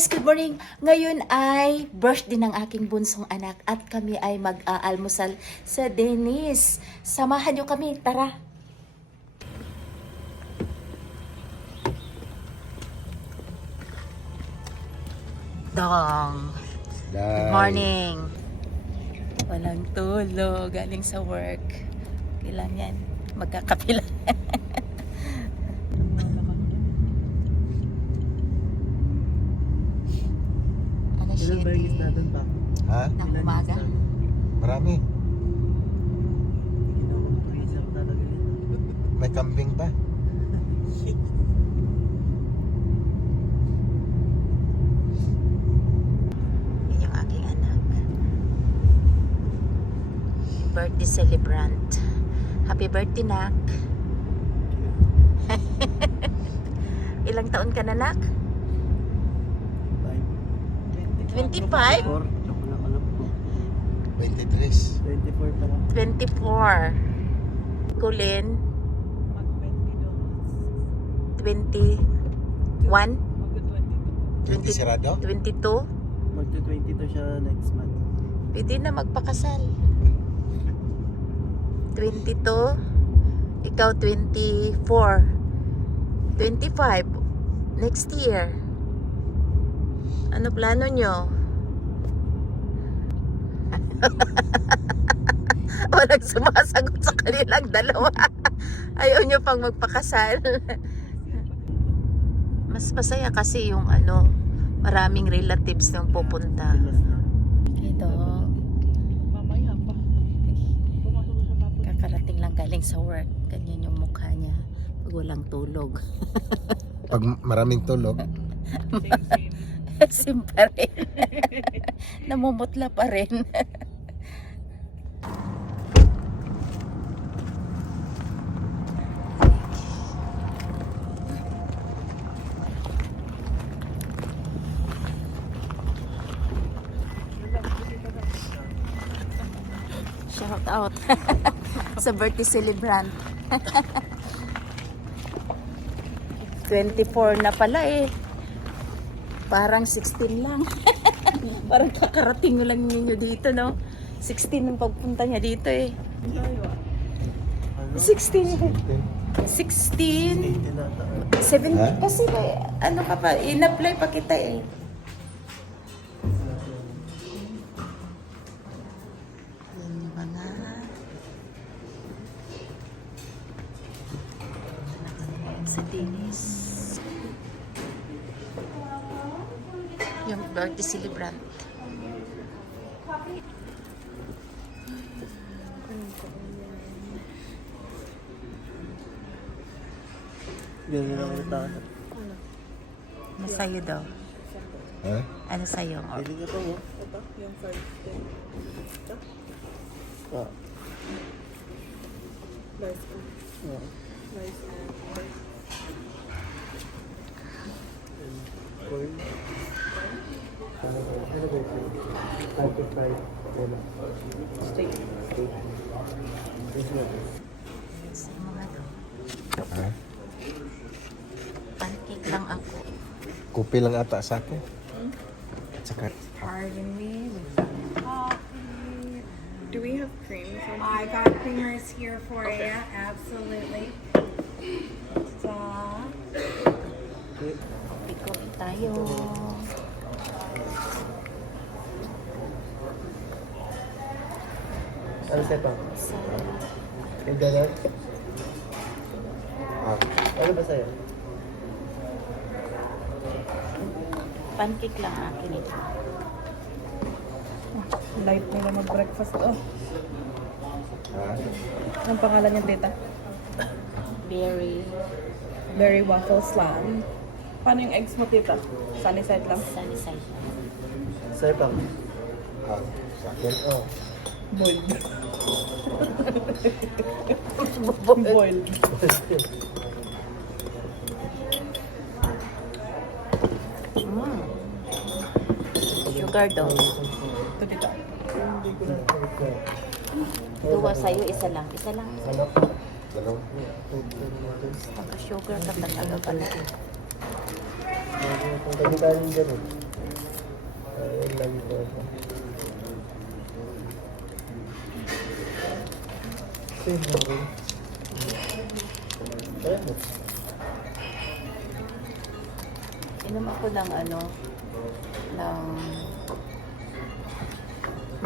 guys, good morning. Ngayon ay birthday ng aking bunsong anak at kami ay mag-aalmusal sa Dennis. Samahan niyo kami, tara. Dong. Good morning. Walang tulog, galing sa work. Kailan yan? Magkakapila. Ilang burgers natin pa? Ha? Ng umaga. Marami. Hindi na mag-freezer talaga yun. May kambing pa. Yan yung aking anak. Birthday celebrant. Happy birthday, nak. Ilang taon ka na, nak? 25? Or, ako lang alam ko. 23. 24 pa lang. 24. Kulin? 21? 20 sirado? 22? Magto-22 siya next month. Pwede na magpakasal. 22? Ikaw 24. 25. Next year. Ano plano nyo? Walang sumasagot sa kanilang dalawa. Ayaw nyo pang magpakasal. Mas masaya kasi yung maraming relatives nang pupunta. Pilas na. Ito. Mamaya pa. Kakarating lang galing sa work. Ganyan yung mukha niya pag walang tulog. Pag maraming tulog, Sim pa rin. Namumutla pa rin. Shout out sa birthday celebrant. 24 na pala eh. Parang 16 lang. Parang kakarating lang ninyo dito, no? 16 ang pagpunta niya dito eh. 16. 16. 18 ata. 17 Ha? kasi ano ka pa, in-apply pa kita eh. Yan yung mga sa Dennis. Yung birthday celebrant. Ganyan lang ulit ako. Ano sa'yo daw? ha? Ano sa'yo? Pili ka pa mo. Yung first thing. Ito? Ah. Nice. Ah. Nice. Corn. Ano ba ito? 35. Wala. Steak. Yes, ma'am. Sa mga daw. Ha? Pancake lang ako. Kupi lang ata sa akin. At saka, Pardon me. Coffee. Do we have cream? I got creamers here for you. Absolutely. So, Coffee tayo. Ano sa'yo pa? Sa Yung gano'n? Ano ba sa'yo? pancake lang akin ito. light nila mag-breakfast. Oh, ha? ang pangalan niya, tita? Berry. Berry waffle slam. Paano yung eggs mo, tita? Sunny side lang? Sunny side. Sa'yo pa? Sa akin, oh. Boiled. Boiled. Boiled. Sugar daw. Ito, tita. Duwa sa'yo, isa lang. Isa lang. Ano? Dalaw. Pagka-sugar ka talaga pala. Pwede tayo dyan eh. Ayun lang ito. Same lang rin. Kaya mo. Inom ako ng ng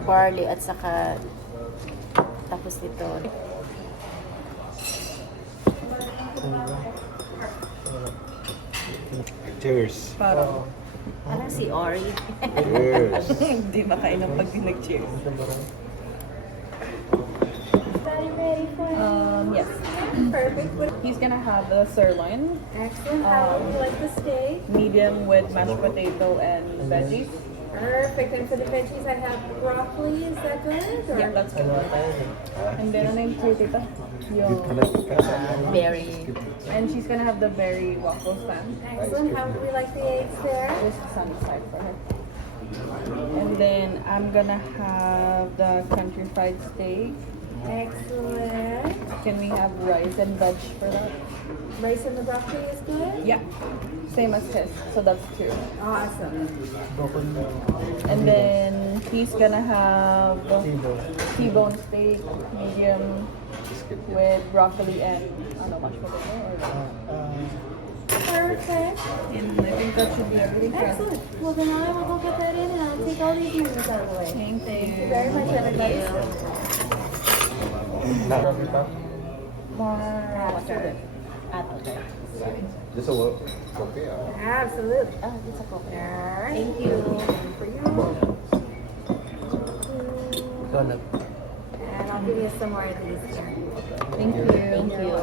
barley at saka tapos ito. Cheers. Parang. Parang si Ori. Cheers. Hindi makainom pag di nag-cheers. Yes. Perfect. He's gonna have the sirloin, Excellent. How would you like the steak? medium with mashed potato and veggies. Perfect. And for the veggies, I have broccoli. Is that good? Or? Yeah, that's good. Ano tayo eh? And then ano yung tray, tita? Yung, Berry. and she's gonna have the berry waffle stand. Excellent. How would we like the eggs there? Just some side for her. And then I'm gonna have the country fried steak. Excellent. Can we have rice and veg for that? Rice and the broccoli is good? Yeah, same as his. So that's 2. Awesome. Broccoli. And then he's gonna have Sino? T-bone steak, medium with broccoli and mashed potato. Perfect. And I think that should be everything. for us. Excellent. Well, then I will go get that in and I'll take all these menus out of the way. Thank Thank you you. very much, everybody. Grabe ba? More water. Okay. Just a little. Okay. Absolutely. Ah, this ako. Alright. Thank you. For you. Ikaw na. And I'll give you some more of these here. Thank you. Thank you.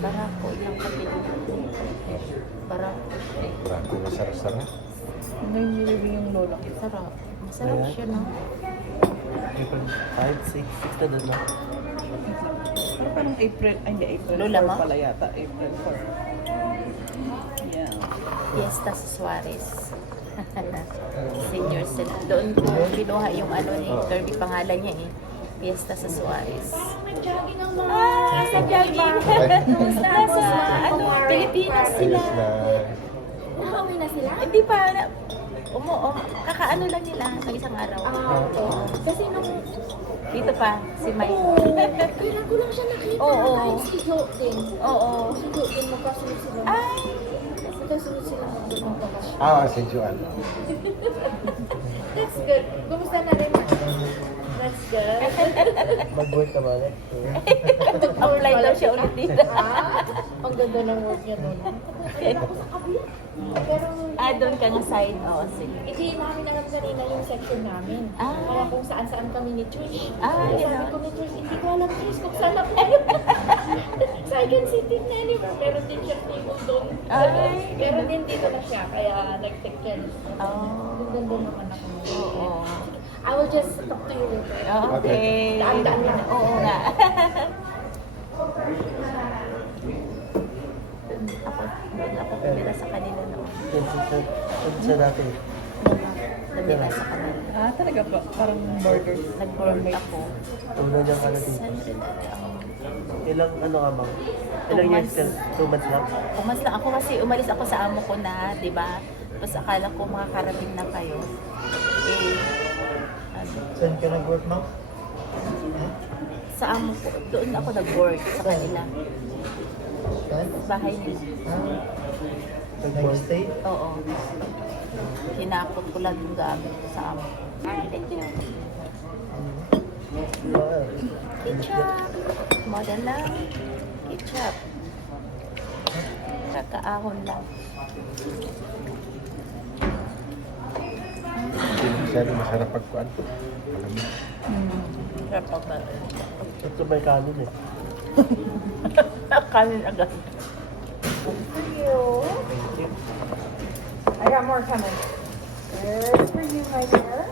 Barako, ilang kape dito. Barako. Barako na sarap-sarap. Ano yung nilibing yung lola? Sarap. Masarap siya, no? April 5, 6, 6 na doon na. Parang April, ay hindi, April Lola 4 mo? pala yata. April 4. Yeah. Fiesta sa Suarez. Senior sila. Doon ko kinuha yung ni Kirby, pangalan niya eh. Fiesta sa Suarez. Nag-jogging ang mga... Ah, sa jogging. Nasa, Pilipinas sila. Ayos na. Nakauwi na sila? Hindi pa, kakaano lang nila ng isang araw. Oo. Kasi nung... Dito pa, si May. Kailan ko lang siya nakita. Oo. Kahit si Jo din. Oo. Si Jo din, magkasunod sila. Ay! Magkasunod sila ng bakasyon. Si Joan. That's good. Kumusta na rin? That's good. Mag-work ka ba ulit? Apply daw siya ulit dito. Ang ganda ng work niya doon. Ako sa kabila. Pero... Doon ka nga side. Oo, sige. Hindi namin alam kanina yung section namin. Kaya kung saan-saan kami ni Trish. Yun Sabi na. ko ni Trish, hindi ko alam Trish kung saan ako. So I can sit in anywhere. Meron din siya table doon. Meron din dito na siya. Kaya nag-take care. Ang ganda naman ako. Oo. I will just talk to you later. Okay. Daan-daan lang. Oo nga. Ako tumira sa kanila noon. Sa dati. Tumira sa kanila. Talaga ba? Parang burger. Nag-work ako. Tulad yung ano dito. 600 ako. Ilang ano ka bang? Ilang years ka? 2 months lang? Umas lang ako kasi umalis ako sa amo ko na, di ba? Tapos akala ko makakarating na kayo. Saan ka nag-work, ma'am? Sa amo ko, doon ako nag-work sa kanila. Saan? Bahay nila. Nag-stay? Oo. Hinakot ko lang yung gamit ko sa amo. Thank you. Ketchup. Model lang. Ketchup. Kakaahon lang. Hindi masyado masarap pagkuhan. Alam mo. Sarap pa ba? Ito may kanin eh. Kanin agad. For you. I got more coming. There's for you, my dear.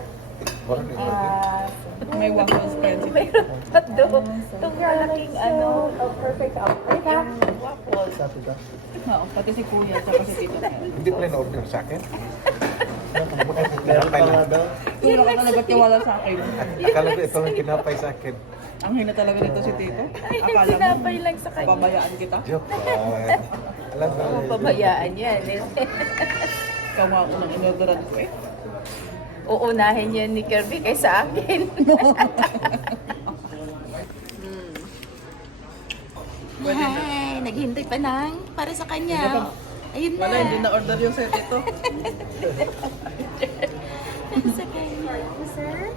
May waffles pa yun. Mayroon pa doon. Itong malaking Oh, perfect. Okay, ka? waffles. Sabi ka? Oo, pati si kuya at si tito. Hindi pala na-order sa akin. Meron pa nga daw. Wala ka talaga tiwala sa akin. Akala ko ito lang kinapay sa akin. Ang hina talaga nito si tito. Ay, Akala mo, sinapay lang sa kanya. babayaan kita. Joke lang. Alam ka Huwag pabayaan yan. Kawa ko ng inodoran ko eh. Uunahin yan ni Kirby kaysa akin. Hi! Naghihintay pa ng para sa kanya. Ayun na. Wala, hindi na order yung set ito. Sa kanya, sir.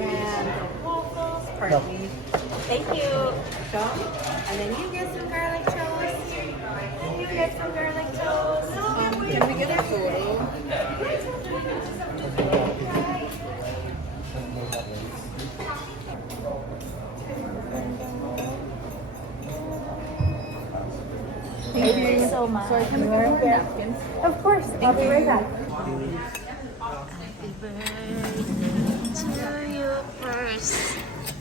And waffles, partly. Thank you. And then you get some garlic toast. You get some garlic toast. Can we get a photo? Thank you so much. Sorry, can we get more napkins? Of course. I'll be right back. Happy birthday to you first.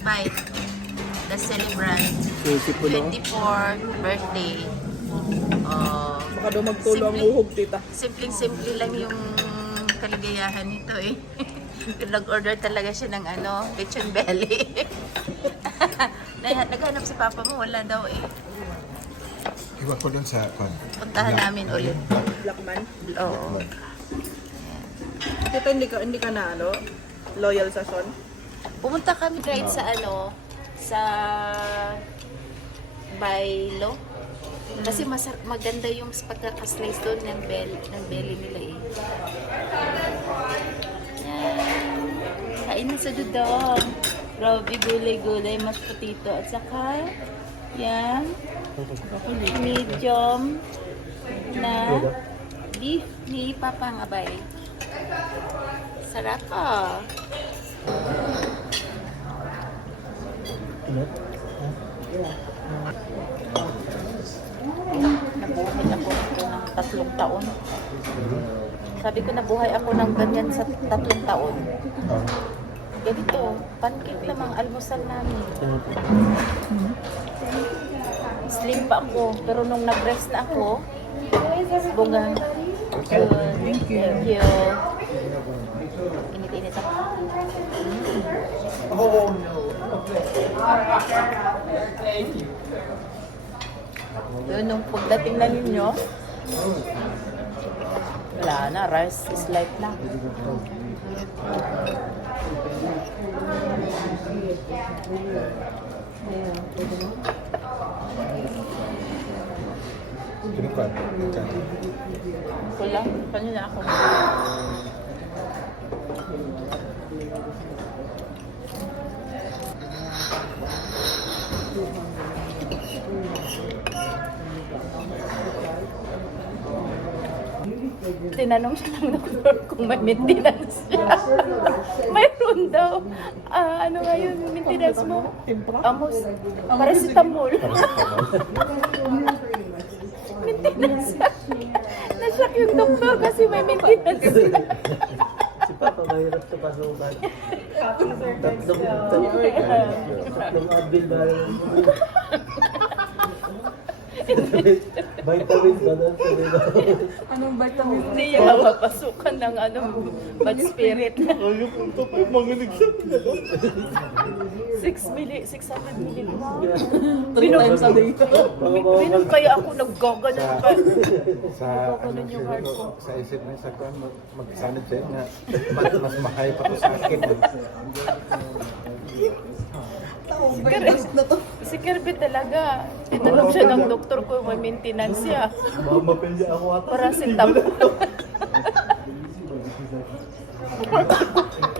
Bye. The celebrant. 24th birthday. Oh, Baka daw magtulo ang uhog, tita. simpleng-simple lang yung kaligayahan nito eh. Nag-order talaga siya ng ano, lechon belly. Naghanap si Papa mo, wala daw eh. Iba ko dun sa Puntahan namin ulit. Blackman. Oo. Tita, hindi ka na ano? Loyal sa Son? Pumunta kami guys sa ano, sa Bailo. Kasi maganda yung pagkakaslice doon ng belly nila eh. Yan. Kain na sa dudong. Grabe, gulay-gulay, mas potato. At saka, yan, medium na beef ni Papang Abay. Sarap ah. Nabuhay ako ng 3 taon. Sabi ko nabuhay ako ng ganyan sa 3 taon. Ganito, pancake namang almusal namin. Slim pa ako, pero nung nag-rest na ako, bunga. Thank you. Thank you. Init-init ako. Yun, nung pagdating na ninyo, wala na, rice is life na. Kinukuha. Wala, kanina ako. Tinanong siya ng doktor kung may maintenance siya. Mayroon daw. Ano nga yun, maintenance mo? Amos, paracetamol. Maintenance siya. Na-shock yung doktor kasi may maintenance siya. Si Papa mahirap sa pasukan. Tatlong abil ba? Vitamins ba doon? Anong vitamins? Hindi niya mapapasukan ng ano, bad spirit. 600 milligram. 3 times a day. Binom kaya ako naggaganon pa. Sa Gaganon yung heart ko. sa isip na sa kuwan, magsanod siya nga mas mahay pa to sa akin. Si Kirby talaga. Tinanong siya ng doktor ko may maintenance siya. Mapilya ako ata. Paracetamol.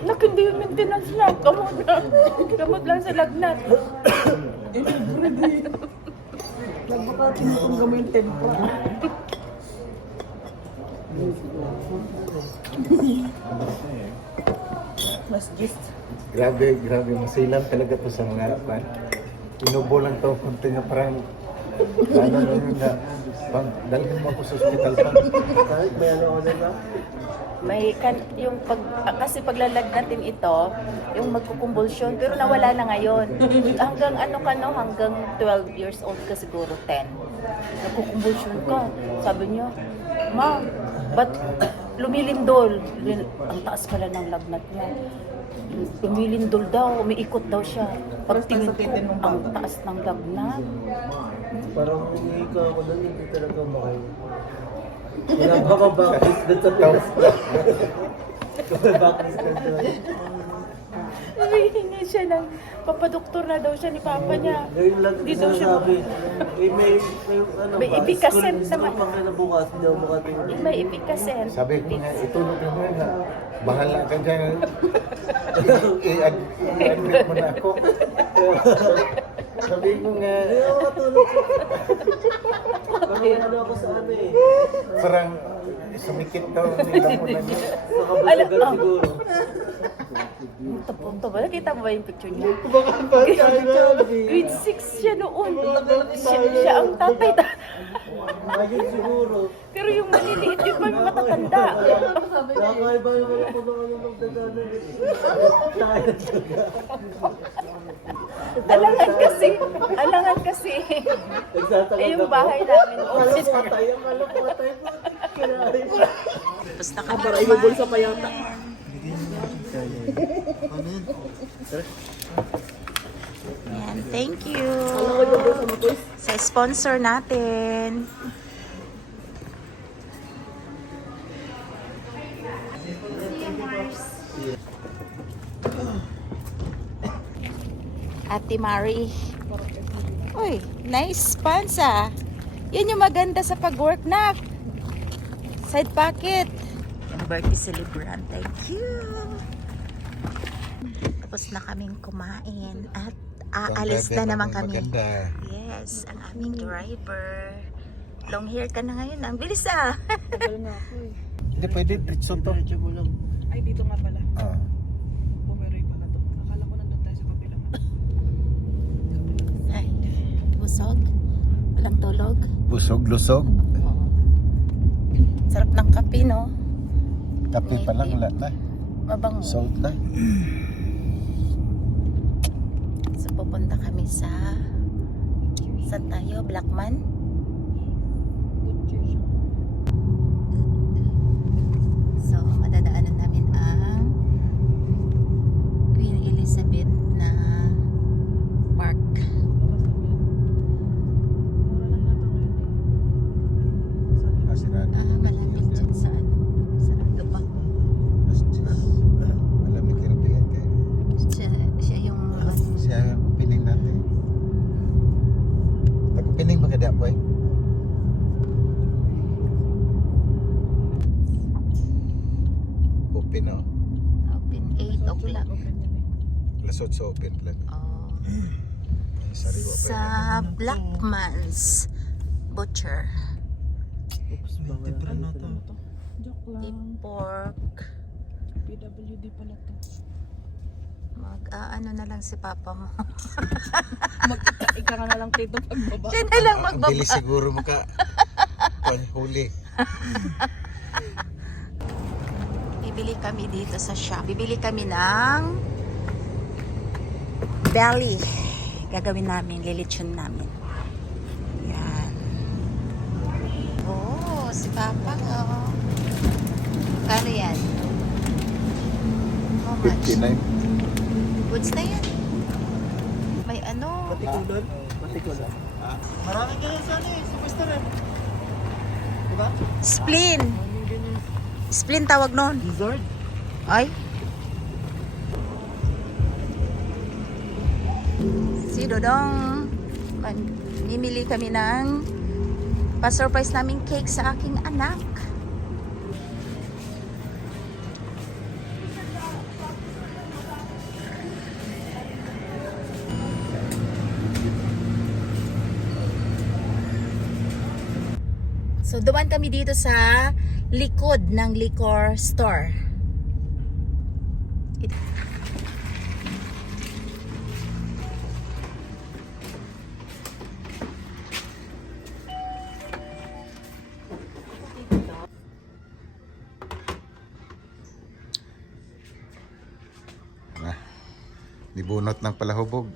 Nak, hindi yung maintenance na. Gamot na. Gamot lang sa lagnat. Nagbaka tinutong gamo yung tempra. Mas gist. Grabe, masilang talaga to sa mga pan. Inubo lang to konti na parang ano na yun na dalhin mo ako sa hospital pa. Kahit may ano ako na ba? Yung kasi paglalagnatin ito, yung magkukumbulsyon, pero nawala na ngayon. Hanggang hanggang 12 years old ka siguro, 10. Nagkukumbulsyon ka. Sabi niya, "Ma, ba't lumilindol?" Ang taas pala ng lagnat niya. Lumilindol daw, umiikot daw siya. Pagtingin ko, ang taas ng lagnat. Parang umiika ako doon, hindi talaga makain. Wala ba ka backlist doon sa Pinas? Wala backlist doon doon. Humihingi siya ng, papadoktor na daw siya ni papa niya. Ngayon lang Hindi daw siya sinasabi. May ano May ba? ipikasen School naman. pa kayo na bukas, hindi ako makatingin. May ipikasen. Sabi ko nga, itulog ka na. Bahala ka dyan. I-admit mo na ako. Sabi ko nga, Hindi ako matulog. Parang ano ako sa ano eh. parang sumikit daw nila mo na niya. Nakabusugan Alam- siguro. Punto ba? Nakita mo ba yung picture niya? Baka ba tayo Grade 6 siya noon. Siya ang tatay. Ayun siguro. Pero yung maliliit, yun pa yung matatanda. Nakakaiba yung mga puno ng magdadaanan. Alangan kasi. Nagtatagad Eh, yung ako. bahay namin. Akala ko patay. Akala ko patay. Kinarin. Tapos na kami kumain. pa yata. Yan, thank you. Sa sponsor natin. Ate Mari. Uy, nice pants ah. Yan yung maganda sa pag-work na. Side pocket. Yung birthday celebrant. Thank you. Tapos na kaming kumain at aalis na naman kami. Maganda. Yes, ang aming driver. Long hair ka na ngayon. Ang bilis ah. Hindi pwede, diretso to. Diretso mo lang. Ay, dito nga pala. Ah. Pumeroy pala to. Akala ko nandun tayo sa kapila. Ay, busog. Walang tulog. Busog, lusog. Sarap ng kape, no? Kape pa lang, wala na. Mabango. Salt na. So, pupunta kami sa saan tayo? Blackman? So, madadaanan namin ang Queen Elizabeth na park. Asirado. Malapit dyan sa ano. Sarado pa. Malamig kinabigan kayo. Siya yung Siya ang pining natin. Nagpining ba kada po eh? Open o. open 8 o'clock. Lasot sa open plan. Oh. Sariwa pa Sa Blackman's Butcher. Ano to? Joke Deep lang. pork. PWD pala to. Ano na lang si papa mo. Ika ka na lang dito pagbaba. Siya na lang Ang bilis magbaba. siguro maka huli. Bibili kami dito sa shop. Bibili kami ng belly. Gagawin namin, lilitsyon namin. Yan. Oh, si papa oh. Kano yan? How much? 59. Goods na yan. May ano. Patikulan? Patikulan. Maraming ganyan sa ano eh. Sa Western. Diba? Spleen. Spleen tawag nun. Lizard? Ay. Si Dodong. Mimili kami ng pa-surprise naming cake sa aking anak. So, dumaan kami dito sa likod ng liquor store. Nibunot ng palahubog.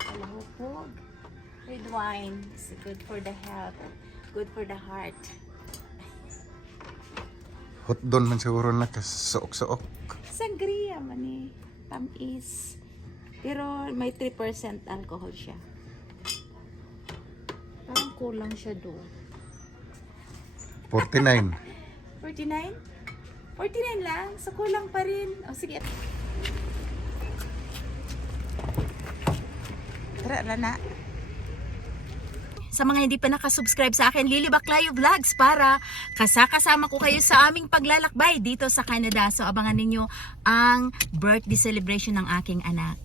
Palahubog. Red wine is good for the health. Good for the heart. Hot doon man siguro na kasuok-suok. Sangria man eh. matamis. Pero may 3% alcohol siya. Parang kulang siya doon. 49. 49? 49 lang? So kulang pa rin. O sige. Tara, Rana. Sa mga hindi pa nakasubscribe sa akin, Lily Baclayo Vlogs, para kasama ko kayo sa aming paglalakbay dito sa Canada. So abangan ninyo ang birthday celebration ng aking anak.